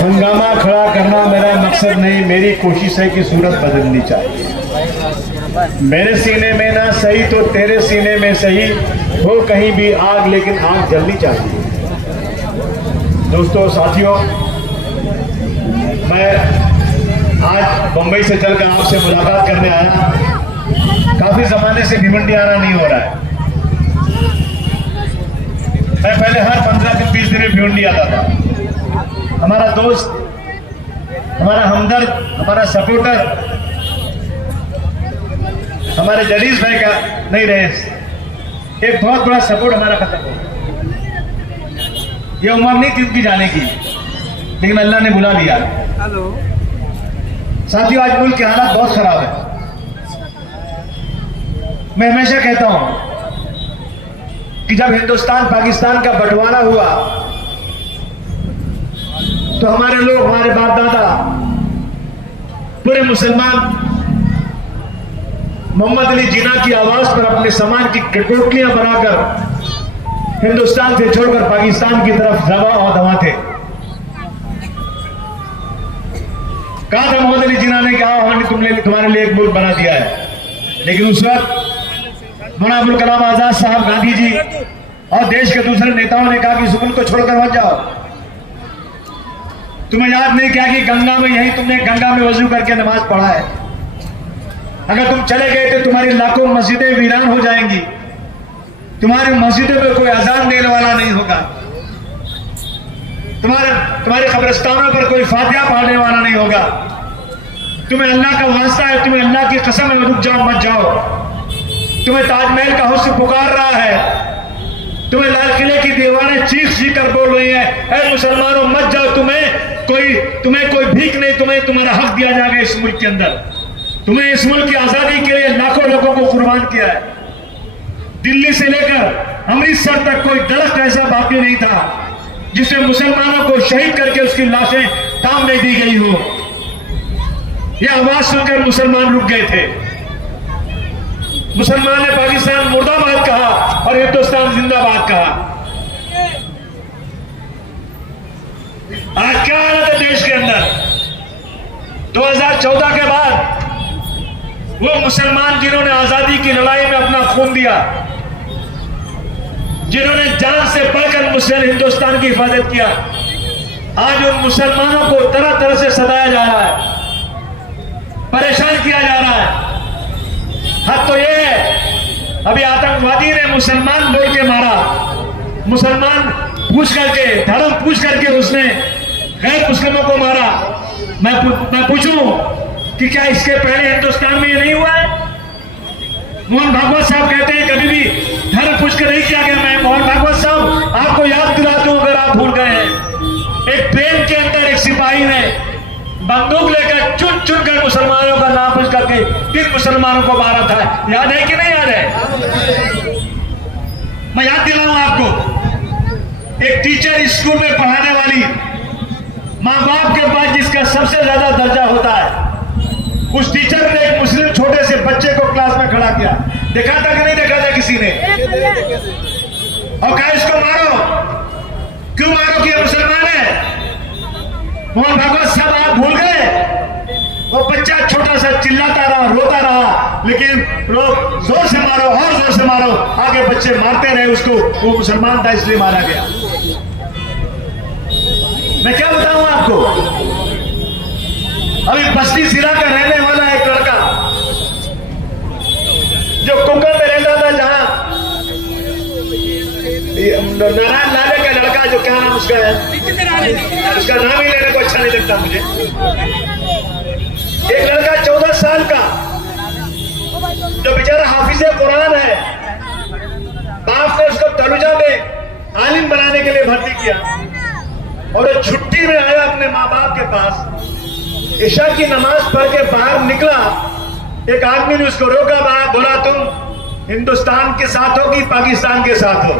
हंगामा खड़ा करना मेरा मकसद नहीं, मेरी कोशिश है कि सूरत बदलनी चाहिए। मेरे सीने में ना सही तो तेरे सीने में सही हो कहीं भी आग, लेकिन आग जलनी चाहिए। दोस्तों साथियों, मैं आज मुंबई से चलकर आपसे मुलाकात करने आया। काफी जमाने से भिवंडी आना नहीं हो रहा है। मैं पहले हर 15 दिन 20 दिन में भिवंडी आता था। हमारा दोस्त, हमारा हमदर्द, हमारा सपोर्टर, हमारे जलीस भाई का नहीं रहे, एक बहुत बड़ा सपोर्ट हमारा खत्म हो गया। ये उम्र नहीं थी उनकी जाने की, लेकिन अल्लाह ने बुला लिया। हेलो साथियों, आज मुल्क की हालत बहुत खराब है। मैं हमेशा कहता हूं कि जब हिंदुस्तान पाकिस्तान का बंटवारा हुआ तो हमारे लोग, हमारे बाप दादा, पूरे मुसलमान मोहम्मद अली जिन्ना की आवाज पर अपने समाज की कटोतलियां बनाकर हिंदुस्तान से छोड़कर पाकिस्तान की तरफ रवा और दवा थे। कहा था मोहम्मद अली जिन्ना ने, कहा हमने तुम्हारे लिए एक मुल्क बना दिया है। लेकिन उस वक्त मौलाना अबुल कलाम आजाद साहब, गांधी जी और देश के दूसरे नेताओं ने कहा कि इस मुल्क को छोड़कर मत जाओ। तुम्हें याद नहीं क्या कि गंगा में, यही तुमने गंगा में वजू करके नमाज पढ़ा है। अगर तुम चले गए तो तुम्हारी लाखों मस्जिदें वीरान हो जाएंगी, तुम्हारी मस्जिदों में कोई अजान देने वाला नहीं होगा, तुम्हारे कब्रिस्तानों पर कोई फातिहा पढ़ने वाला नहीं होगा। तुम्हें अल्लाह का वास्ता है, तुम्हें अल्लाह की कसम है, रुक जाओ, मत जाओ। तुम्हें ताजमहल का हुस्न पुकार रहा है, तुम्हें लाल किले की दीवारें चीख कर बोल रही हैं, ऐ मुसलमानों मत जाओ, तुम्हें कोई भीख नहीं, तुम्हें तुम्हारा हक दिया जाएगा इस मुल्क के अंदर। तुम्हें इस मुल्क की आजादी के लिए लाखों लोगों को कुर्बान किया है। दिल्ली से लेकर अमृतसर तक कोई दरख्त ऐसा बाकी नहीं था जिसे मुसलमानों को शहीद करके उसकी लाशें काम नहीं दी गई हो। यह आवाज सुनकर मुसलमान रुक गए थे। मुसलमान ने पाकिस्तान मुर्दाबाद कहा और हिंदुस्तान जिंदाबाद कहा। आज क्या हालत है देश के अंदर? 2014 के बाद वो मुसलमान जिन्होंने आजादी की लड़ाई में अपना खून दिया, जिन्होंने जान से बढ़कर मुस्लिम हिंदुस्तान की हिफाजत किया, आज उन मुसलमानों को तरह तरह से सताया जा रहा है, परेशान किया जा रहा है। हद तो यह है, अभी आतंकवादी ने मुसलमान बोल के मारा, मुसलमान पूछ करके, धर्म पूछ करके उसने गैर मुस्लिमों को मारा। मैं पूछूं कि क्या इसके पहले हिंदुस्तान में ये नहीं हुआ है? मोहन भागवत साहब कहते हैं कभी भी धर्म पूछ कर नहीं किया गया। मैं मोहन भागवत साहब आपको याद दिला दूं अगर आप भूल गए हैं। एक ट्रेन के अंदर एक सिपाही ने बंदूक लेकर चुन चुन कर मुसलमानों का नाम पूछ करके 3 मुसलमानों को मारा था। याद है कि नहीं याद है? मैं याद दिलाऊं आपको, एक टीचर स्कूल में पढ़ाने वाली माँ बाप के पास जिसका सबसे ज्यादा दर्जा होता है, उस टीचर ने एक मुस्लिम छोटे से बच्चे को क्लास में खड़ा किया। देखा था कि नहीं देखा था किसी ने? और कहा इसको मारो। क्यों मारो कि ये मुसलमान है? मोहन भागवत साहब आप भूल गए? वो बच्चा छोटा सा चिल्लाता रहा, रोता रहा, लेकिन लोग जोर से मारो और जोर से मारो, आगे बच्चे मारते रहे उसको। वो मुसलमान था इसलिए मारा गया। मैं क्या बताऊं आपको, अभी बस्ती जिला का रहने वाला एक लड़का जो कुकर में रहता था, जहां नारायण लाले का लड़का, जो क्या नाम उसका है, उसका नाम ही लेने को अच्छा नहीं लगता मुझे। एक लड़का 14 साल का जो बेचारा हाफिज़े कुरान है, बाप ने उसको तनुजा में आलिम बनाने के लिए भर्ती किया और वो छुट्टी में आया अपने माँ बाप के पास। ईशा की नमाज पढ़ के बाहर निकला, एक आदमी ने उसको रोका, बोला तुम हिंदुस्तान के साथ हो कि पाकिस्तान के साथ हो?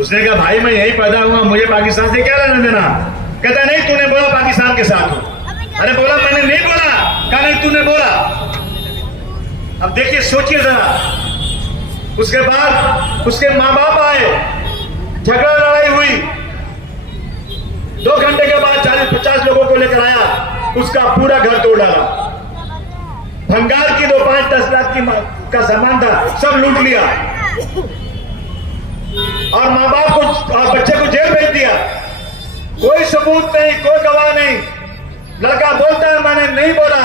उसने कहा भाई मैं यही पैदा हुआ, मुझे पाकिस्तान से क्या लेना देना? कहता नहीं तूने बोला पाकिस्तान के साथ हो। अरे बोला मैंने नहीं बोला। कहा नहीं तूने बोला। अब देखिए, सोचिए जरा। उसके बाद उसके माँ बाप आए, झगड़ा लड़ाई हुई, 2 घंटे के बाद 40-50 को लेकर आया, उसका पूरा घर तोड़ डाला। भंगार की 5-10 लाख का सामान था, सब लूट लिया और माँ बाप को और बच्चे को जेल भेज दिया। कोई सबूत नहीं, कोई गवाह नहीं। लड़का बोलता है मैंने नहीं बोला।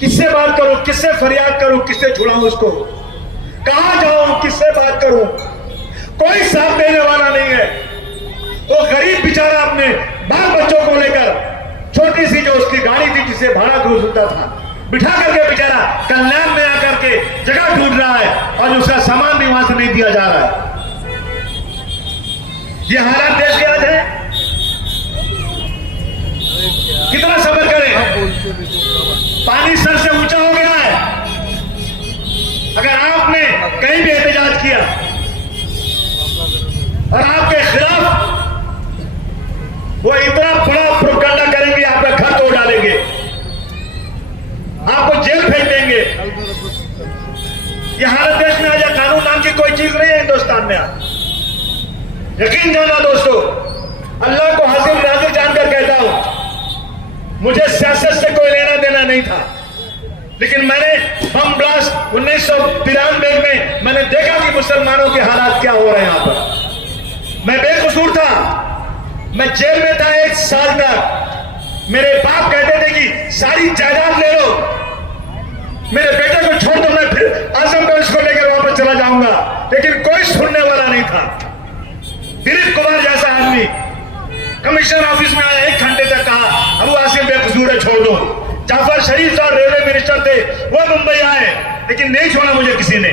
किससे बात करूं, किससे फरियाद करूं, किससे छुड़ाऊं उसको, कहां जाऊं, किससे बात करूं? कोई साथ देने वाला नहीं है। वो गरीब बेचारा अपने बाल बच्चों को लेकर छोटी सी जो उसकी गाड़ी थी जिसे भाड़ा क्रूज होता था, बिठा करके बेचारा कल्याण में आकर के जगह ढूंढ रहा है और उसका सामान भी वहां से नहीं दिया जा रहा है। ये हालात देश के आज है। कितना सब्र करें? पानी सर से ऊंचा हो गया है। अगर आपने कहीं भी एहतजाज किया और आपके खिलाफ वो इतना बड़ा प्रोपेगेंडा करेंगे, आपका घर तोड़ डालेंगे, आपको जेल भेज देंगे। ये हालत देश में आ जाए। कानून नाम की कोई चीज नहीं है हिंदुस्तान में। यकीन जाना दोस्तों, अल्लाह को हाजिर नाजिर जानकर कहता हूं, मुझे सियासत से कोई लेना देना नहीं था, लेकिन मैंने बम ब्लास्ट 1993 में मैंने देखा कि मुसलमानों के हालात क्या हो रहे हैं यहां पर। मैं बेकसूर था, मैं जेल में था 1 साल तक। मेरे बाप कहते थे कि सारी जायदाद ले लो, मेरे बेटे को छोड़ दो, मैं फिर आजमगढ़ को लेकर वापस चला जाऊंगा, लेकिन कोई सुनने वाला नहीं था। दिलीप कुमार जैसा आदमी कमिश्नर ऑफिस में आया, 1 घंटे तक कहा अबू आसिम बेकसूर है, छोड़ दो। जाफर शरीफ साहब रेलवे मिनिस्टर थे, वो मुंबई आए, लेकिन नहीं छोड़ा मुझे किसी ने।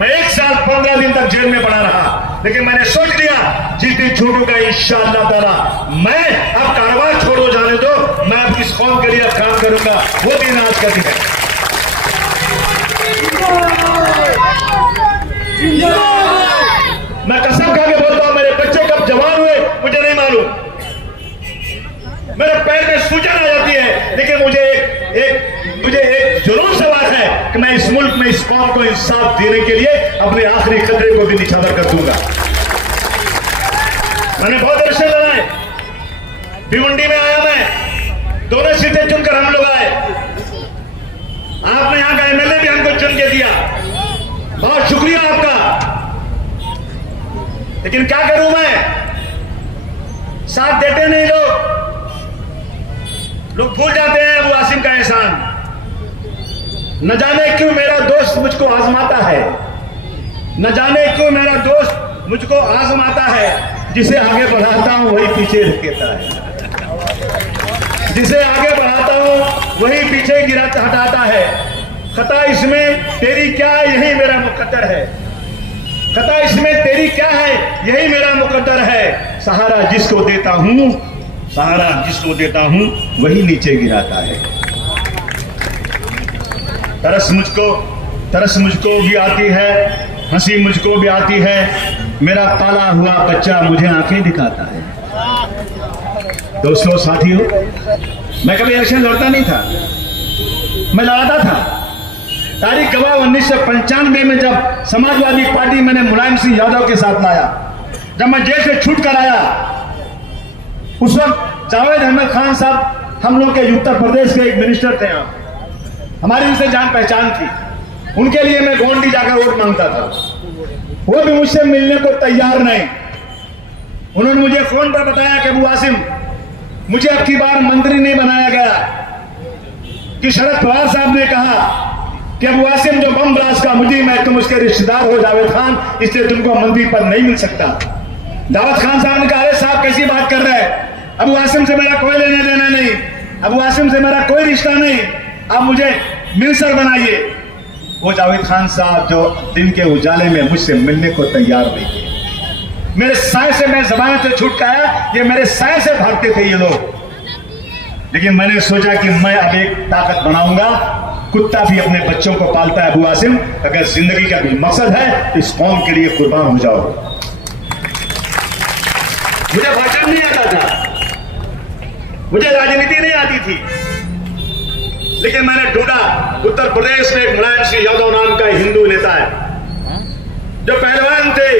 मैं 1 साल 15 दिन तक जेल में पड़ा रहा, लेकिन मैंने सोच लिया जिस दिन छूटूंगा इंशाअल्लाह ताला मैं अब कारोबार छोड़ो, जाने दो, मैं अब इस कौम के लिए काम करूंगा। वो दिन आज का दिन है। मैं कसम खा के बोलता हूं, मेरे बच्चे कब जवान हुए मुझे नहीं मालूम। मेरे पैर में सूजन आ जाती है, लेकिन मुझे एक जरूर सवाल है कि मैं इस मुल्क में इस कौम को इंसाफ देने के लिए अपने आखिरी खतरे को भी निछावर कर दूंगा। मैंने बहुत रिश्ते लड़ाए। भिवंडी में आया मैं, दोनों सीटें चुनकर हम लोग आए। आपने यहां का एमएलए भी हमको चुन के दिया, बहुत शुक्रिया आपका। लेकिन क्या करूं मैं, साथ देते नहीं लोग भूल जाते हैं अबू आसिम का एहसान। न जाने क्यों मेरा दोस्त मुझको आजमाता है, न जाने क्यों मेरा दोस्त मुझको आजमाता है। जिसे आगे बढ़ाता हूं वही पीछे धकेलता है, जिसे आगे बढ़ाता हूं वही पीछे हटाता है। खता इसमें तेरी क्या, यही मेरा मुकद्दर है। खता इसमें तेरी क्या है, यही मेरा मुकद्दर है। सहारा जिसको देता हूं वही नीचे गिराता है। तरस मुझको भी आती है, हंसी मुझको भी आती है। मेरा पाला हुआ बच्चा मुझे आंखें दिखाता है। दोस्तों साथियों, मैं कभी इलेक्शन लड़ता नहीं था, मैं लड़ाता था। तारीख गवाह 1995 में जब समाजवादी पार्टी मैंने मुलायम सिंह यादव के साथ लाया, जब मैं जेल से छूट कर आया, उस वक्त जावेद अहमद खान साहब हम लोग के उत्तर प्रदेश के एक मिनिस्टर थे। हमारी उनसे जान पहचान थी, उनके लिए मैं गोंडी जाकर वोट मांगता था। वो भी मुझसे मिलने को तैयार नहीं। उन्होंने मुझे फोन पर बताया कि अबू आसिम, मुझे अब की बार मंत्री नहीं बनाया गया कि शरद पवार साहब ने कहा कि अबू आसिम जो बम ब्लास्ट का मुझे मैं, तुम उसके रिश्तेदार हो जावेद खान, इसलिए तुमको मंत्री पद नहीं मिल सकता। दावत खान साहब ने कहा अरे साहब कैसी बात कर रहे हैं, अबू आसिम से मेरा कोई लेना देना नहीं, अबू आसिम से मेरा कोई रिश्ता नहीं, आप मुझे मिनिस्टर बनाइए। वो जावेद खान साहब जो दिन के उजाले में मुझसे मिलने को तैयार नहीं थे। मेरे साय से मैं जमानत से छूट आया, ये मेरे साय से भागते थे ये लोग। लेकिन मैंने सोचा कि मैं अब एक ताकत बनाऊंगा। कुत्ता भी अपने बच्चों को पालता है अबू आसिम, अगर जिंदगी का भी मकसद है इस कौम के लिए कुर्बान हो जाओ। मुझे भाषण नहीं आता था, मुझे राजनीति नहीं आती थी, लेकिन मैंने ढूंढा। उत्तर प्रदेश में मुलायम सिंह यादव नाम का हिंदू नेता है, जो पहलवान थे,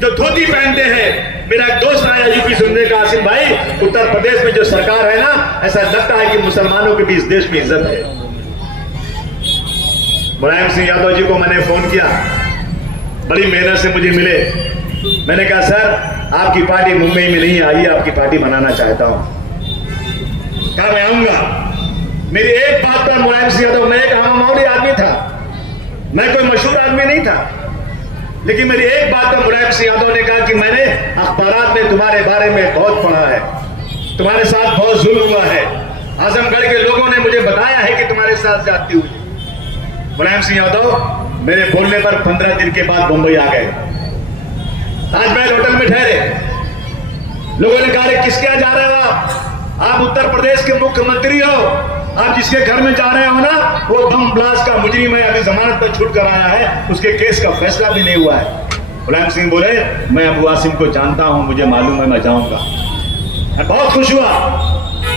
जो धोती पहनते हैं, मेरा एक दोस्त आया यूपी सुनने का, आसिम भाई उत्तर प्रदेश में जो सरकार है ना, ऐसा लगता है कि मुसलमानों के भी इस देश में इज्जत है। मुलायम सिंह यादव जी को मैंने फोन किया, बड़ी मेहनत से मुझे मिले। मैंने कहा सर आपकी पार्टी मुंबई में नहीं आई, आपकी पार्टी बनाना चाहता हूं। कहा मैं आऊंगा। मेरी एक बात पर मुलायम सिंह यादव, मैं एक मामूली आदमी था, मैं कोई मशहूर आदमी नहीं था, लेकिन मेरी एक बात पर मुलायम सिंह यादव ने कहा कि मैंने अखबारात में तुम्हारे बारे में बहुत पढ़ा है, तुम्हारे साथ बहुत जुल्म हुआ है, आजमगढ़ के लोगों ने मुझे बताया है कि तुम्हारे साथ ज्यादती हुई। मुलायम सिंह यादव मेरे बोलने पर 15 दिन के बाद मुंबई आ गए। ताजमहल होटल में ठहरे। लोगों ने कहा किसके यहाँ जा रहे हो आप उत्तर प्रदेश के मुख्यमंत्री हो, आप जिसके घर में जा रहे हो ना वो बम ब्लास्ट का मुजरिम है, अभी जमानत पर छूट कर आया है, उसके केस का फैसला भी नहीं हुआ है। मुलायम सिंह बोले मैं अबू आसिम को जानता हूं, मुझे मालूम है, मैं जाऊंगा। मैं बहुत खुश हुआ।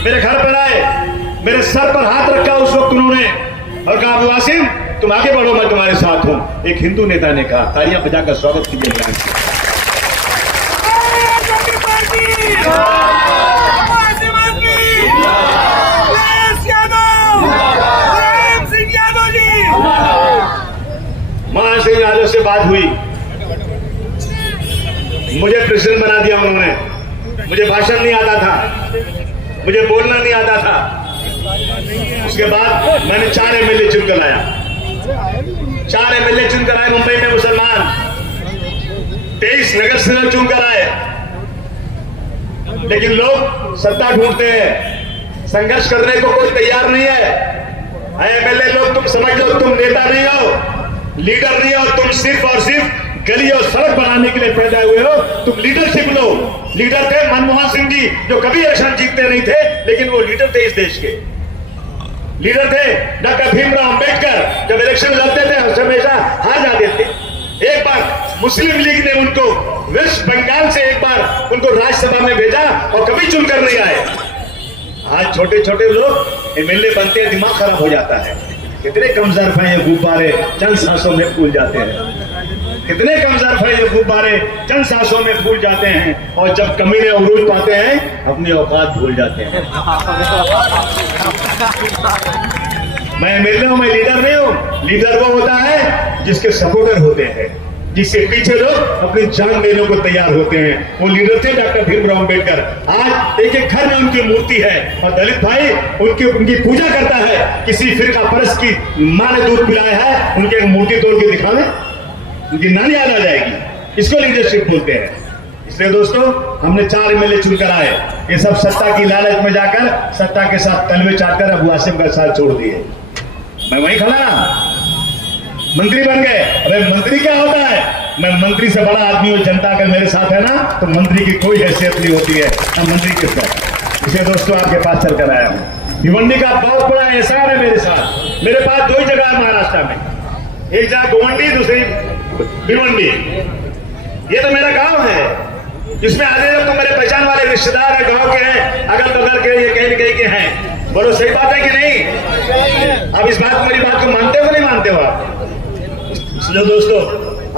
मेरे घर पर आए, मेरे सर पर हाथ रखा उस वक्त उन्होंने और कहा अबू आसिम तुम आगे बढ़ो, मैं तुम्हारे साथ हूं। एक हिंदू नेता ने कहा। तालियां बजाकर स्वागत कीजिए मुलायम सिंह। मुलायम सिंह यादव से बात हुई, मुझे प्रेसिडेंट बना दिया उन्होंने। मुझे भाषण नहीं आता था, मुझे बोलना नहीं आता था। उसके बाद मैंने 4 एमएलए चुनकर लाया, 4 एमएलए चुनकर आए मुंबई में मुसलमान, 23 नगर सेवक चुनकर आए। लेकिन लोग सत्ता ढूंढते हैं, संघर्ष करने को कोई तैयार नहीं है। एमएलए लोग तुम समझ लो तुम नेता नहीं हो, लीडर नहीं हो, तुम सिर्फ और सिर्फ गली और सड़क बनाने के लिए पैदा हुए हो। तुम लीडरशिप लो। लीडर थे मनमोहन सिंह जी जो कभी इलेक्शन जीतते नहीं थे, लेकिन वो लीडर थे इस देश के। लीडर थे डॉक्टर भीमराव अंबेडकर, जब इलेक्शन लड़ते थे हमेशा हार जाते थे। एक बार मुस्लिम लीग ने उनको वेस्ट बंगाल से एक बार उनको राज्यसभा में भेजा और कभी चुनकर नहीं आए। आज छोटे छोटे लोग एमएलए बनते हैं, दिमाग खराब हो जाता है। कितने कमजोर हैं ये गुब्बारे, चंद सांसों में फूल जाते हैं। कितने कमजोर हैं ये गुब्बारे, चंद सांसों में फूल जाते हैं, और जब कमीने उरूज पाते हैं अपनी औकात भूल जाते हैं। मैं एमएलए हूं, मैं लीडर नहीं हूं। लीडर वो होता है जिसके सपोर्टर होते हैं, जिसके पीछे लोग अपनी जान देने को तैयार होते हैं। वो लीडर थे डॉक्टर भीमराव अंबेडकर। आज एक एक घर में उनकी मूर्ति है और दलित भाई उनकी पूजा करता है। किसी फिरका परस्त की मां ने दूध पिलाया है, उनके एक मूर्ति तोड़ के दिखा दे, उनकी नानी याद आ जाएगी। इसको लीडरशिप बोलते हैं। इसलिए दोस्तों हमने 4 एमएलए चुनकर आए। ये सब सत्ता की लालच में जाकर सत्ता के साथ तलवे चाटकर अबू आसिम का साथ छोड़ दिए। मैं वहीं खड़ा, मंत्री बन गए। अरे मंत्री क्या होता है? मैं मंत्री से बड़ा आदमी हूं। जनता अगर मेरे साथ है ना तो मंत्री की कोई हैसियत नहीं होती है ना मंत्री के साथ। इसे दोस्तों आपके पास चल कर आया हूं। भिवंडी का बहुत बड़ा एहसान है मेरे साथ। मेरे पास 2 ही जगह है महाराष्ट्र में, एक जगह भिवंडी, दूसरी भिवंडी। ये तो मेरा गांव है। इसमें आधे लोग तो मेरे पहचान वाले रिश्तेदार है, गांव के हैं, अगल बगल के, ये कहीं कहीं के हैं। बोलो सही बात है कि नहीं? अब इस बात मेरी बात को मानते हो नहीं मानते हो आप? इसलिए दोस्तों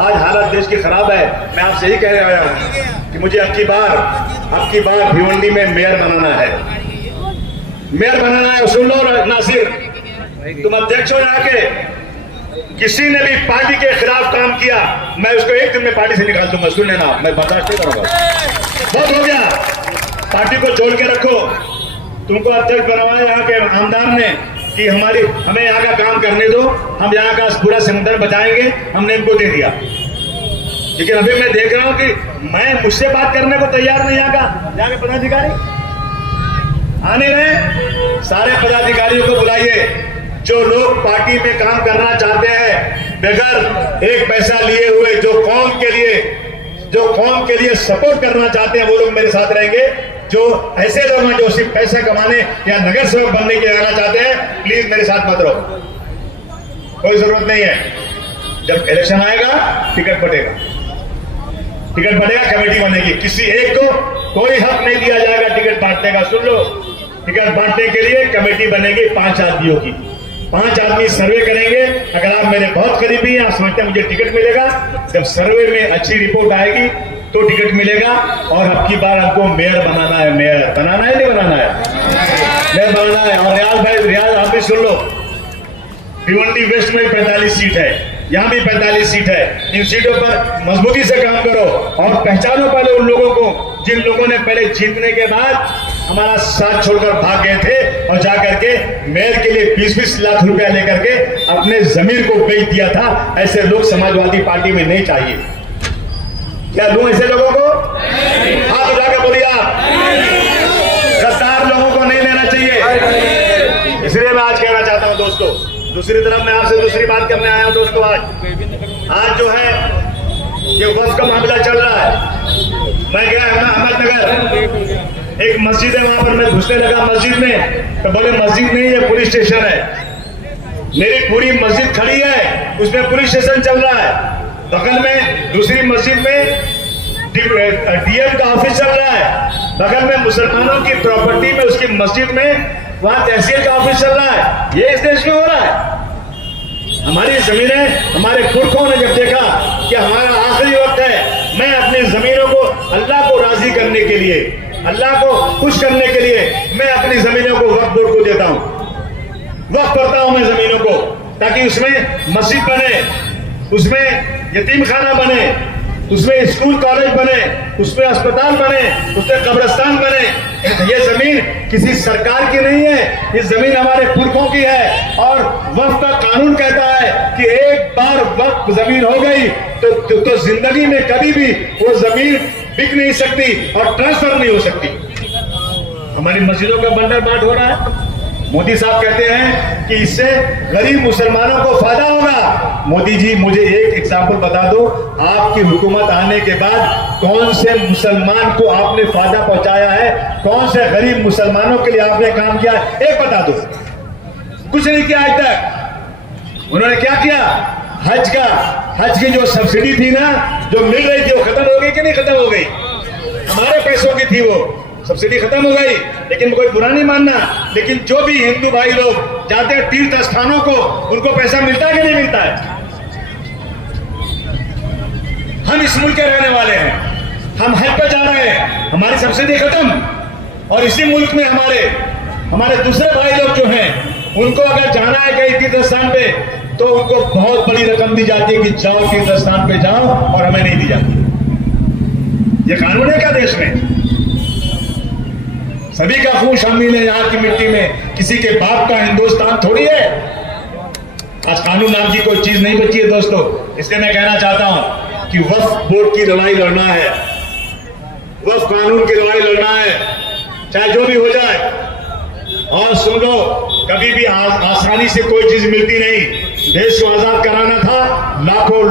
आज हालत देश की खराब है। मैं आपसे यही कह आया हूं कि मुझे अब की बार भिवंडी में मेयर बनाना है। मेयर बनाना है। सुन लो नासिर, तुम अध्यक्ष हो यहाँ के, किसी ने भी पार्टी के खिलाफ काम किया मैं उसको 1 दिन में पार्टी से निकाल दूंगा। सुन लेना, मैं बर्दाश्त नहीं करूंगा। बहुत हो गया। पार्टी को जोड़ के रखो। तुमको अध्यक्ष बनवाया यहाँ के आमदार ने कि हमें यहाँ का काम करने दो, हम यहाँ का पूरा समुद्र बचाएंगे, हमने इनको दे दिया। लेकिन अभी मैं देख रहा हूँ कि मुझसे बात करने को तैयार नहीं यहाँ के पदाधिकारी आने रहे। सारे पदाधिकारियों को बुलाइए। जो लोग पार्टी में काम करना चाहते हैं बगैर 1 पैसा लिए हुए, जो कौम के लिए सपोर्ट करना चाहते हैं, वो लोग मेरे साथ रहेंगे। जो ऐसे लोग हैं जो सिर्फ पैसे कमाने या नगर सेवक बनने के लिए आना चाहते हैं, प्लीज मेरे साथ मत रहो। कोई जरूरत नहीं है। जब इलेक्शन आएगा टिकट बटेगा, कमेटी बनेगी। किसी एक को कोई हक नहीं दिया जाएगा टिकट बांटने का। सुन लो, टिकट बांटने के लिए कमेटी बनेगी 5 आदमियों की। 5 आदमी सर्वे करेंगे। अगर आप मेरे बहुत करीबी हैं, आप समझते हैं मुझे टिकट मिलेगा, जब सर्वे में अच्छी रिपोर्ट आएगी तो टिकट मिलेगा। और अब की बार आपको मेयर बनाना है, मेयर बनाना है, नहीं बनाना है, मेयर बनाना है। और रियाज भाई, रियाज आप भी सुन लो, भिवंडी वेस्ट में 45 सीट है, यहाँ भी 45 सीट है। इन सीटों पर मजबूती से काम करो और पहचानो पहले उन लोगों को जिन लोगों ने पहले जीतने के बाद हमारा साथ छोड़कर भाग गए थे और जाकर के मेयर के लिए 20-20 लाख रुपया लेकर के अपने जमीर को बेच दिया था। ऐसे लोग समाजवादी पार्टी में नहीं चाहिए। क्या लूं ऐसे लोगों को? हाथ उठाकर बोलिए आप, गद्दार लोगों को नहीं लेना चाहिए। इसलिए मैं आज कहना चाहता हूं दोस्तों, दूसरी तरफ मैं आपसे दूसरी बात करने आया हूं दोस्तों। आज जो है ये वक्फ का मामला चल रहा है। मैं गया अहमदनगर, एक मस्जिद है, वहां पर मैं घुसने लगा मस्जिद में, तो बोले मस्जिद नहीं है, पुलिस स्टेशन है। मेरी पूरी मस्जिद खड़ी है, उसमें पुलिस स्टेशन चल रहा है। बगल में दूसरी मस्जिद में डीएम का ऑफिस चल रहा है। बगल में मुसलमानों की प्रॉपर्टी में, उसकी मस्जिद में वहां तहसील का ऑफिस चल रहा है। ये इस देश में हो रहा है। हमारी जमीनें, हमारे पुरखों ने जब देखा कि हमारा आखिरी वक्त है, मैं अपनी जमीनों को अल्लाह को राजी करने के लिए, अल्लाह को खुश करने के लिए मैं अपनी जमीनों को वक्फ बोर्ड को देता हूं, वक्फ करता हूं मैं जमीनों को, ताकि उसमें मस्जिद बने, उसमें यतीम खाना बने, उसमें स्कूल कॉलेज बने, उसमें अस्पताल बने, उसमें कब्रिस्तान बने। ये जमीन किसी सरकार की नहीं है, ये जमीन हमारे पुरखों की है। और वक्फ का कानून कहता है कि एक बार वक्फ जमीन हो गई तो जिंदगी में कभी भी वो जमीन बिक नहीं सकती और ट्रांसफर नहीं हो सकती। हमारी मस्जिदों का बंडर बांट हो रहा है। मोदी साहब कहते हैं कि इससे गरीब मुसलमानों को फायदा होगा। मोदी जी, मुझे एक एग्जाम्पल बता दो, आपकी हुकूमत आने के बाद कौन से मुसलमान को आपने फायदा पहुंचाया है, कौन से गरीब मुसलमानों के लिए आपने काम किया, एक बता दो। कुछ नहीं किया आज तक। उन्होंने क्या किया? हज की जो सब्सिडी थी ना, जो मिल रही थी, वो खत्म हो गई कि नहीं खत्म हो गई? हमारे पैसों की थी, वो सब्सिडी खत्म हो गई। लेकिन कोई बुरा नहीं मानना, लेकिन जो भी हिंदू भाई लोग जाते हैं तीर्थ स्थानों को, उनको पैसा मिलता है कि नहीं मिलता है? हम इस मुल्क के रहने वाले हैं, हम हज पे जा रहे हैं, हमारी सब्सिडी खत्म। और इसी मुल्क में हमारे दूसरे भाई लोग जो हैं, उनको अगर जाना है कहीं तीर्थ स्थान पे, तो उनको बहुत बड़ी रकम दी जाती है कि जाओ तीर्थ स्थान पे जाओ, और हमें नहीं दी जाती। ये कानून है क्या देश में? सभी का खून शामिल है यहाँ की मिट्टी में, किसी के बाप का हिंदुस्तान थोड़ी है। आज कानून नाम की कोई चीज नहीं बची है दोस्तों। इसलिए मैं कहना चाहता हूं कि वक्फ बोर्ड की लड़ाई लड़ना है, वक्फ कानून की लड़ाई लड़ना है, चाहे जो भी हो जाए। और सुन लो, कभी भी आसानी से कोई चीज मिलती नहीं। देश को आजाद कराना था, लाखों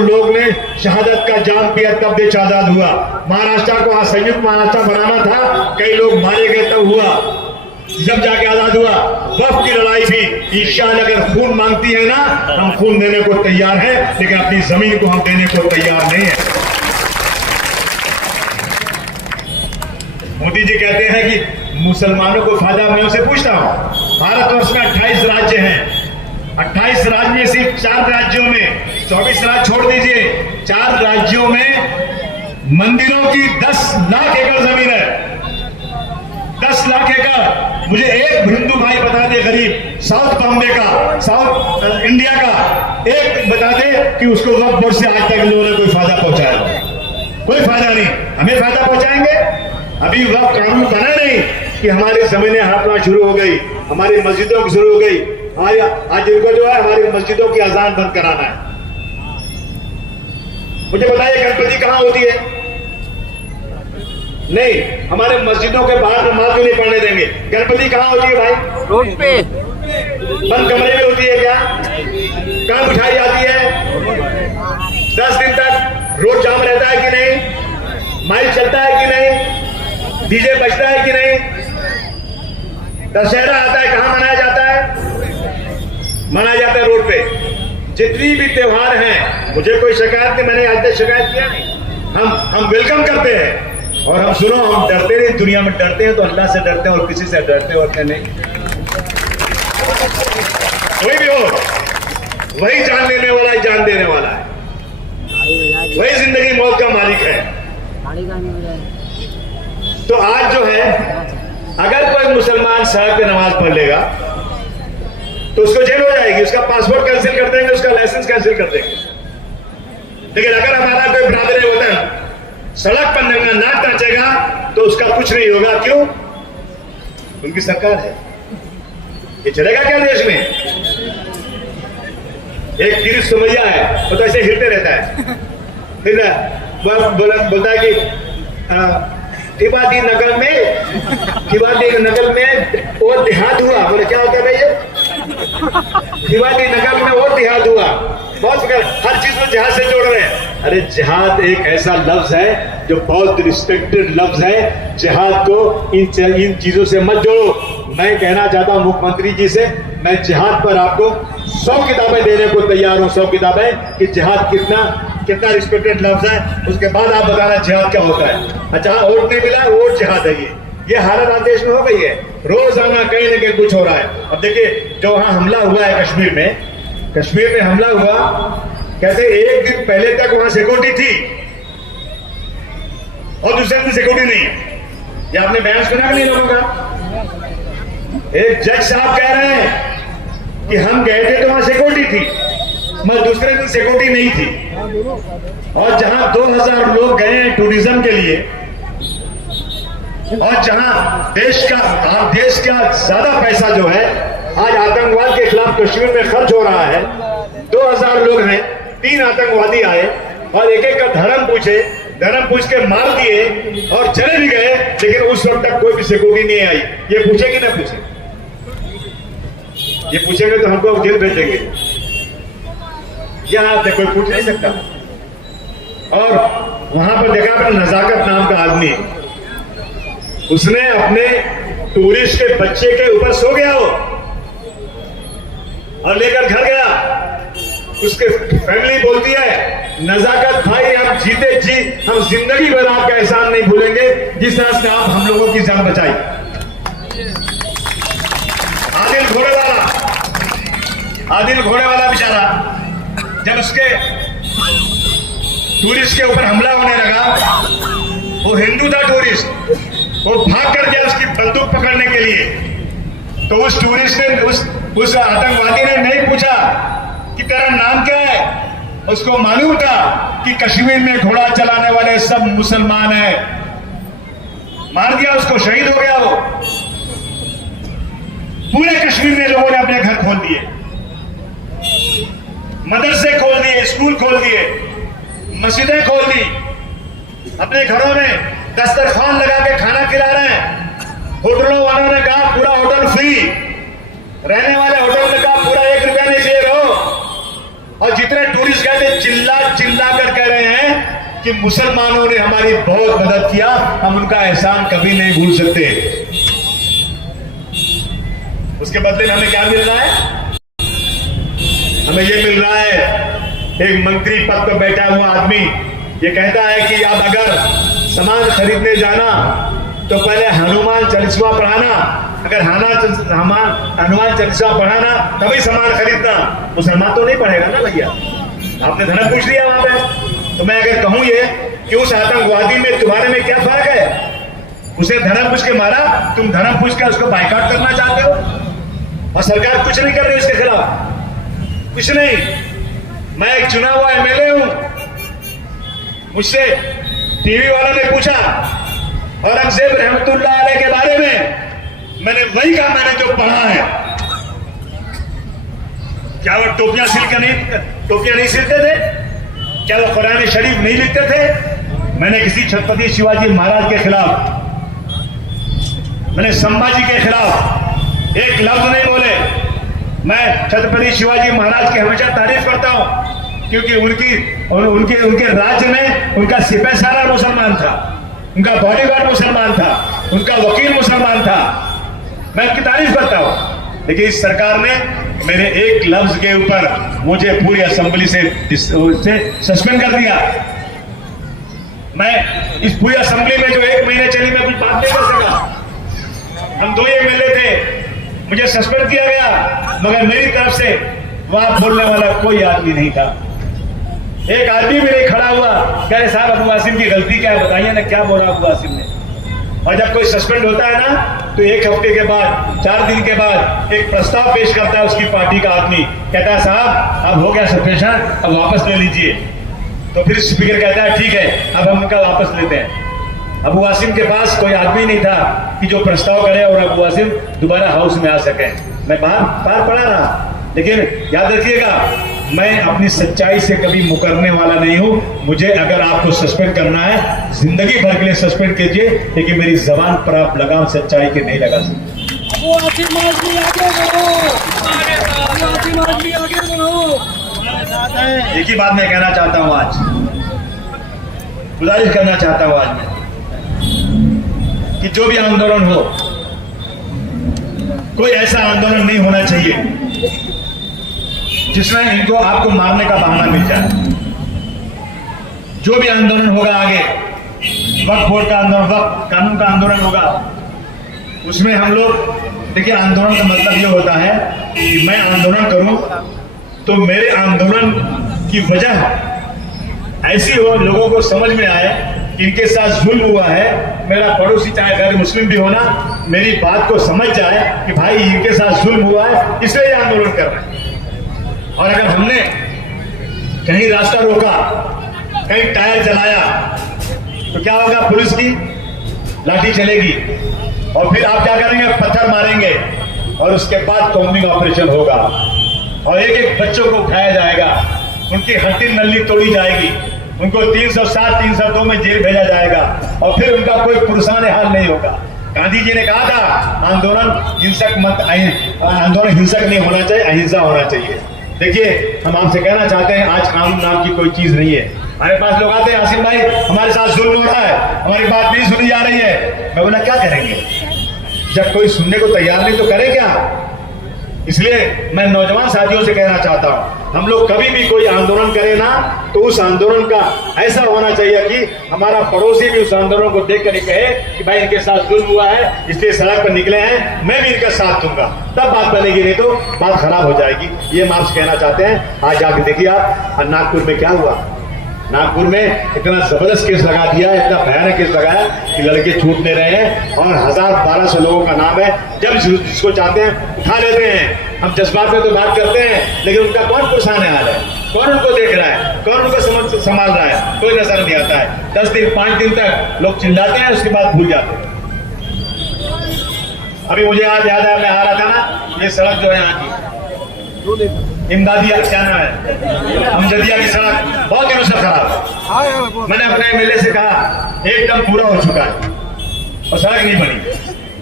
लोग ने शहादत का जाम पिया, तब देश आजाद हुआ। महाराष्ट्र को संयुक्त महाराष्ट्र बनाना था, कई लोग मारे गए तब हुआ, जब जाके आजाद हुआ। वक्फ की लड़ाई भी इंशाअल्लाह अगर खून मांगती है ना, हम खून देने को तैयार हैं, लेकिन अपनी जमीन को हम देने को तैयार नहीं है। मोदी जी कहते हैं कि मुसलमानों को फायदा। मैं उनसे पूछता हूं, भारतवर्ष में 28 राज्य हैं, 28 राज्य में सिर्फ 4 राज्यों में, 24 राज्य छोड़ दीजिए, 4 राज्यों में मंदिरों की 10 लाख एकड़ जमीन है। 10 लाख एकड़। मुझे एक हिंदू भाई बता दे, गरीब साउथ बॉम्बे का, साउथ इंडिया का, एक बता दे कि उसको वक्फ बोर्ड से आज तक इन लोगों ने कोई फायदा पहुंचाया? कोई फायदा नहीं। हमें फायदा पहुंचाएंगे? अभी वक्फ कानून बना नहीं कि हमारी जमीनें हड़पना शुरू हो गई, हमारी मस्जिदों की शुरू हो गई। आज इनको जो है हमारी मस्जिदों की अजान बंद कराना है। मुझे बताइए गणपति कहां होती है? नहीं, हमारे मस्जिदों के बाहर नमाज क्यों नहीं पढ़ने देंगे? गणपति कहां होती है भाई? रोड पे, बंद कमरे में होती है क्या? कहां बिठाई जाती है? 10 दिन तक रोड जाम रहता है कि नहीं? माइक चलता है कि नहीं? डीजे बजता है कि नहीं? दशहरा आता है, कहां मनाया जाता है? मनाया जाता है रोड पे। जितनी भी त्योहार हैं, मुझे कोई शिकायत नहीं, मैंने आज तक शिकायत किया नहीं। हम वेलकम करते हैं। और हम सुनो, हम डरते नहीं, दुनिया में डरते हैं तो अल्लाह से डरते हैं और किसी से डरते होते नहीं। कोई भी हो, वही जान लेने वाला है, जान देने वाला है। वही जिंदगी मौत का मालिक है। तो आज जो है, अगर कोई मुसलमान सड़क पे नमाज पढ़ लेगा तो उसको जेल हो जाएगी, उसका पासपोर्ट कैंसिल कर देंगे, उसका लाइसेंस कैंसिल कर देंगे। लेकिन अगर हमारा कोई ब्रादर वतन सड़क पर नंगा नाक नाचेगा तो उसका कुछ नहीं होगा। क्यों? उनकी सरकार है। ये चलेगा क्या देश में? एक गिरीश सोमैया है, वो तो ऐसे हिलते रहता है, बोलता है कि तिवादी नगर में और देहात हुआ। बोले क्या होता है भैया? तिवादी नगर में और देहात हुआ। बहुत हर चीज को जिहाद से जोड़ रहे हैं। अरे जिहाद एक ऐसा लफ्ज है जो बहुत रिस्ट्रिक्टेड लफ्ज है। जिहाद को इन चीजों से मत जोड़ो। मैं कहना चाहता हूं मुख्यमंत्री जी से, मैं जिहाद पर आपको 100 किताबें देने को तैयार हूं, 100 किताबें कि जिहाद कितना रिस्पेक्टेड लफ्ज है। उसके बाद आप बताना जिहाद क्या होता है। अच्छा, वोट नहीं मिला, वोट जिहाद है। ये हालत आज देश में हो गई है। रोजाना कहीं ना कहीं कुछ हो रहा है। अब देखिए, जो वहां हमला हुआ है कश्मीर में हमला हुआ, कहते एक दिन पहले तक वहां सिक्योरिटी थी और दूसरे दिन सिक्योरिटी नहीं। ये आपने बयान सुना कि नहीं लोगों का? एक जज साहब कह रहे हैं कि हम गए थे तो वहां सिक्योरिटी थी, मगर दूसरे दिन सिक्योरिटी नहीं थी। और जहां 2000 लोग गए हैं टूरिज्म के लिए, और जहां देश का ज्यादा पैसा जो है आज आतंकवाद के खिलाफ कश्मीर में खर्च हो रहा है। 2000 लोग हैं, 3 आतंकवादी आए और एक का धर्म पूछ के मार दिए और चले भी गए, लेकिन उस वक्त तक कोई भी सिक्योरिटी नहीं आई। ये पूछे कि ना पूछे? ये पूछेंगे तो हमको जेल भेजेंगे। यहां से कोई पूछ नहीं सकता। और वहां पर देखा आपने, नजाकत नाम का आदमी, उसने अपने टूरिस्ट के बच्चे के ऊपर सो गया वो और लेकर घर गया। उसके फैमिली बोलती है, नजाकत भाई, हम जीते जी हम जिंदगी भर आपका एहसान नहीं भूलेंगे जिस तरह से आप हम लोगों की जान बचाई। आदिल घोड़ेवाला बेचारा, जब उसके टूरिस्ट के ऊपर हमला होने लगा, वो हिंदू था टूरिस्ट, वो भाग कर गया उसकी बंदूक पकड़ने के लिए। तो उस टूरिस्ट ने उस आतंकवादी ने नहीं पूछा कि तेरा नाम क्या है। उसको मालूम था कि कश्मीर में घोड़ा चलाने वाले सब मुसलमान हैं। मार दिया उसको, शहीद हो गया वो। पूरे कश्मीर में लोगों ने अपने घर खोल दिए, मदरसे खोल दिए, स्कूल खोल दिए, मस्जिदें खोल दी। अपने घरों में दस्तरखान लगा के खाना खिला रहे हैं। होटलों वालों ने कहा पूरा होटल फ्री, रहने वाले होटल ने कहा पूरा 1 रुपया नहीं चाहिए रहो। और जितने टूरिस्ट गए थे चिल्ला कर कह रहे हैं कि मुसलमानों ने हमारी बहुत मदद किया, हम उनका एहसान कभी नहीं भूल सकते। उसके बदले में हमें क्या मिल रहा है? हमें ये मिल रहा है, एक मंत्री पद पर बैठा हुआ आदमी ये कहता है कि अब अगर सामान खरीदने जाना तो पहले हनुमान चालीसा पढ़ाना, अगर हनुमान चालीसा पढ़ाना तभी सामान खरीदना। मुसलमान तो नहीं पढ़ेगा ना भैया। आपने धर्म पूछ लिया वहां पे। तो मैं अगर कहूं ये कि उस आतंकवादी में तुम्हारे में क्या फर्क है? उसे धर्म पूछ के मारा, तुम धर्म पूछ के उसको बाइकआउट करना चाहते हो और सरकार कुछ नहीं कर रही उसके खिलाफ, कुछ नहीं। मैं एक चुना हुआ एमएलए हूं, मुझसे टीवी वालों ने पूछा औरंगजेब रहमतुल्लाह अलैह के बारे में, मैंने वही कहा मैंने जो पढ़ा है। क्या वो टोपियां नहीं सिलते थे? क्या वो कुरान शरीफ नहीं लिखते थे? मैंने किसी छत्रपति शिवाजी महाराज के खिलाफ, मैंने संभाजी के खिलाफ एक लफ्ज नहीं बोले। मैं छत्रपति शिवाजी महाराज की हमेशा तारीफ करता हूं क्योंकि उनके राज्य में उनका सिपाही सालार मुसलमान था, उनका बॉडीगार्ड मुसलमान था, उनका वकील मुसलमान था। मैं उनकी तारीफ करता हूं। लेकिन इस सरकार ने मेरे एक लफ्ज के ऊपर मुझे पूरी असेंबली से सस्पेंड कर दिया। मैं इस पूरी असेंबली में जो 1 महीने चली मैं कुछ बात नहीं कर सका। हम 2 एमएलए थे, मुझे सस्पेंड किया गया, मगर मेरी तरफ से वहां बोलने वाला कोई आदमी नहीं था। एक आदमी भी नहीं खड़ा हुआ, कह रहे साहब अबू आसिम की गलती क्या है, बताइए ना क्या बोला अबू आसिम ने। और जब कोई सस्पेंड होता है ना, तो 1 हफ्ते के बाद, 4 दिन के बाद एक प्रस्ताव पेश करता है उसकी पार्टी का आदमी, कहता है साहब अब हो गया सस्पेंशन, अब वापस ले लीजिए। तो फिर स्पीकर कहता है ठीक है, अब हम उनका वापस लेते हैं। अबू आसिम के पास कोई आदमी नहीं था कि जो प्रस्ताव करे और अबू आसिम दोबारा हाउस में आ सके। मैं बाहर पड़ा रहा, लेकिन याद रखिएगा, मैं अपनी सच्चाई से कभी मुकरने वाला नहीं हूं। मुझे अगर आपको सस्पेंड करना है, जिंदगी भर के लिए सस्पेंड कीजिए, लेकिन मेरी जबान पर आप लगाम सच्चाई के नहीं लगा सकते। एक ही बात मैं कहना चाहता हूं, आज गुजारिश करना चाहता हूं आज मैं, कि जो भी आंदोलन हो, कोई ऐसा आंदोलन नहीं होना चाहिए जिसमें इनको आपको मारने का बहाना मिल जाए। जो भी आंदोलन होगा आगे, वक्फ बोर्ड का आंदोलन, वक्फ कानून का आंदोलन होगा, उसमें हम लोग, देखिए आंदोलन का मतलब ये होता है कि मैं आंदोलन करूं तो मेरे आंदोलन की वजह ऐसी हो, लोगों को समझ में आए कि इनके साथ जुल्म हुआ है। मेरा पड़ोसी चाहे गैर मुस्लिम भी होना, मेरी बात को समझ जाए कि भाई इनके साथ जुल्म हुआ है, इसलिए ये आंदोलन कर रहे हैं। और अगर हमने कहीं रास्ता रोका, कहीं टायर जलाया, तो क्या होगा? पुलिस की लाठी चलेगी और फिर आप क्या करेंगे? पत्थर मारेंगे और उसके बाद कॉम्बिंग ऑपरेशन होगा और एक एक बच्चों को उठाया जाएगा, उनकी हड्डी नल्ली तोड़ी जाएगी, उनको 307, 302 में जेल भेजा जाएगा और फिर उनका कोई पुरसाने हाल नहीं होगा। गांधी जी ने कहा था आंदोलन हिंसक मत, आंदोलन हिंसक नहीं होना चाहिए, अहिंसा होना चाहिए। देखिए हम आपसे कहना चाहते हैं, आज कानून नाम की कोई चीज नहीं है। हमारे पास लोग आते हैं, आसिम भाई हमारे साथ जुल्म हो रहा है, हमारी बात नहीं सुनी जा रही है। मैं बोला क्या करेंगे? जब कोई सुनने को तैयार नहीं तो करें क्या? इसलिए मैं नौजवान साथियों से कहना चाहता हूं, हम लोग कभी भी कोई आंदोलन करें ना, तो उस आंदोलन का ऐसा होना चाहिए कि हमारा पड़ोसी भी उस आंदोलन को देख कर कहे कि भाई इनके साथ जुल्म हुआ है, इसलिए सड़क पर निकले हैं, मैं भी इनका साथ दूंगा, तब बात बनेगी, नहीं तो बात खराब हो जाएगी। ये हम आपसे कहना चाहते हैं। आज जाके देखिए आप नागपुर में क्या हुआ। नागपुर में इतना जबरदस्त केस लगा दिया, इतना भयानक केस लगाया कि लड़के छूट नहीं रहे हैं और 1000-1200 लोगों का नाम है। जब जिसको चाहते हैं उठा लेते हैं। हम जज्बात में तो बात करते हैं, लेकिन उनका कौन पुरसाने हाल है? कौन उनको देख रहा है? कौन उनको संभाल रहा है? कोई नजर नहीं आता है। 10 दिन 5 दिन तक लोग चिल्लाते हैं, उसके बाद भूल जाते हैं। अभी मुझे आज याद है, मैं आ रहा था ना, ये सड़क जो है यहाँ की इमदादिया, क्या नाम है, अमजदिया की सड़क बहुत दिनों से खराब। मैंने अपने एमएलए से कहा एक टर्म पूरा हो चुका है और सड़क नहीं बनी,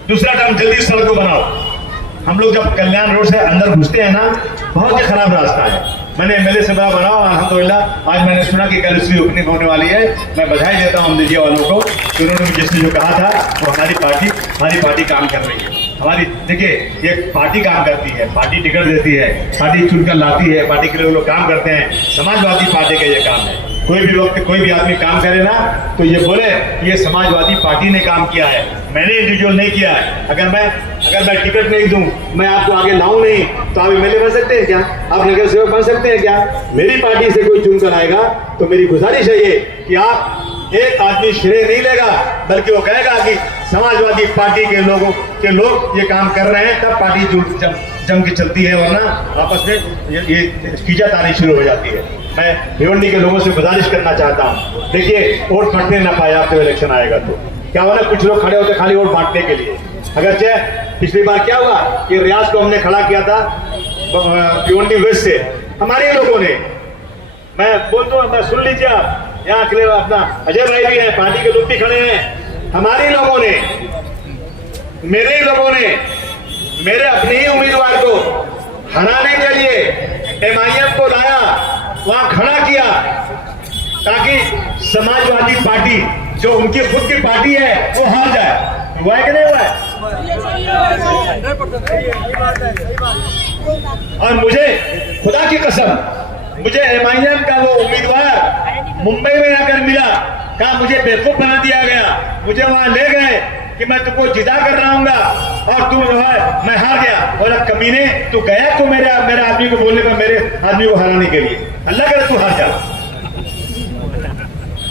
दूसरा टर्म जल्दी सड़क को बनाओ। हम लोग जब कल्याण रोड से अंदर घुसते हैं ना, बहुत ही खराब रास्ता है। मैंने एमएलए से बड़ा बनाओ, अल्हम्दुलिल्लाह आज मैंने सुना कि कल इसकी ओपनिंग होने वाली है। मैं बधाई देता हूँ अमजदिया वालों को कि उन्होंने जिसने जो कहा था वो हमारी पार्टी काम कर रही है। हमारी देखिए ये पार्टी काम करती है, पार्टी टिकट देती है, पार्टी चुनकर लाती है, पार्टी के लिए लोग काम करते हैं। समाजवादी पार्टी का ये काम है। कोई भी वक्त कोई भी आदमी काम करे ना, तो ये बोले ये समाजवादी पार्टी ने काम किया है, मैंने इंडिविजुअल नहीं किया है। अगर मैं टिकट नहीं दूं, मैं आपको आगे लाऊं नहीं, तो आप एमएलए बन सकते हैं क्या? आप नगर सेवक बन सकते हैं क्या? मेरी पार्टी से कोई चुनकर आएगा तो मेरी गुजारिश है ये कि आप एक आदमी श्रेय नहीं लेगा, बल्कि वो कहेगा कि समाजवादी पार्टी के लोग ये काम कर रहे हैं, तब पार्टी जम के चलती है, वरना आपस में ये खींचातानी शुरू हो जाती है। मैं भिवंडी के लोगों से गुजारिश करना चाहता हूँ, देखिए वोट बांटने ना पाए आप, तो इलेक्शन आएगा तो क्या होना, कुछ लोग खड़े होते खाली वोट बांटने के लिए। अगरचे पिछली बार क्या हुआ कि रियाज को हमने खड़ा किया था भिवंडी वेस्ट से, हमारे लोगों ने, मैं बोलता हूँ, मैं सुन लीजिए आप, यहाँ के लिए अपना अजय भाई भी है, पार्टी के लोग भी खड़े हैं, हमारे लोगों ने, मेरे ही लोगों ने मेरे अपने ही उम्मीदवार को हराने के लिए एमआईएम को लाया, वहां खड़ा किया, ताकि समाजवादी पार्टी जो उनकी खुद की पार्टी है वो हार जाए। हुआ है कि नहीं हुआ है? और मुझे खुदा की कसम, मुझे एमआईएम का वो उम्मीदवार मुंबई में आकर मिला, कहा मुझे बेवकूफ बना दिया गया, मुझे वहां ले गए कि मैं तुमको जिदा कर रहा हूँ और तुम जो है मैं हार गया। और अब कमीने तू गया तो मेरे आदमी को बोलने पर, मेरे आदमी को हराने के लिए, अल्लाह करे तू हार जा।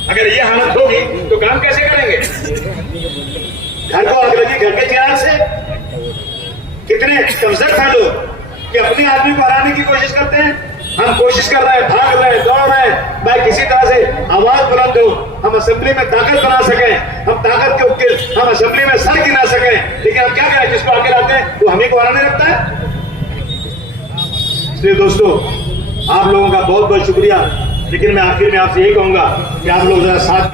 अगर ये हालत होगी तो काम कैसे करेंगे? घर को आग लगी घर के चिराग से। कितने कमजोर हैं लोग कि अपने आदमी को हराने की कोशिश करते हैं। हम कोशिश कर रहे हैं, भाग रहे हैं, दौड़ रहे हैं, भाई किसी तरह से आवाज बुलंद हो, हम असेंबली में ताकत बना सकें, हम ताकत के उपकर हम असेंबली में सर गिरा सकें। लेकिन हम क्या करें, जिसको आगे लाते हैं वो हमें को हराने लगता है। इसलिए दोस्तों, आप लोगों का बहुत बहुत शुक्रिया। लेकिन मैं आखिर में आपसे यही कहूंगा कि आप लोग जरा साथ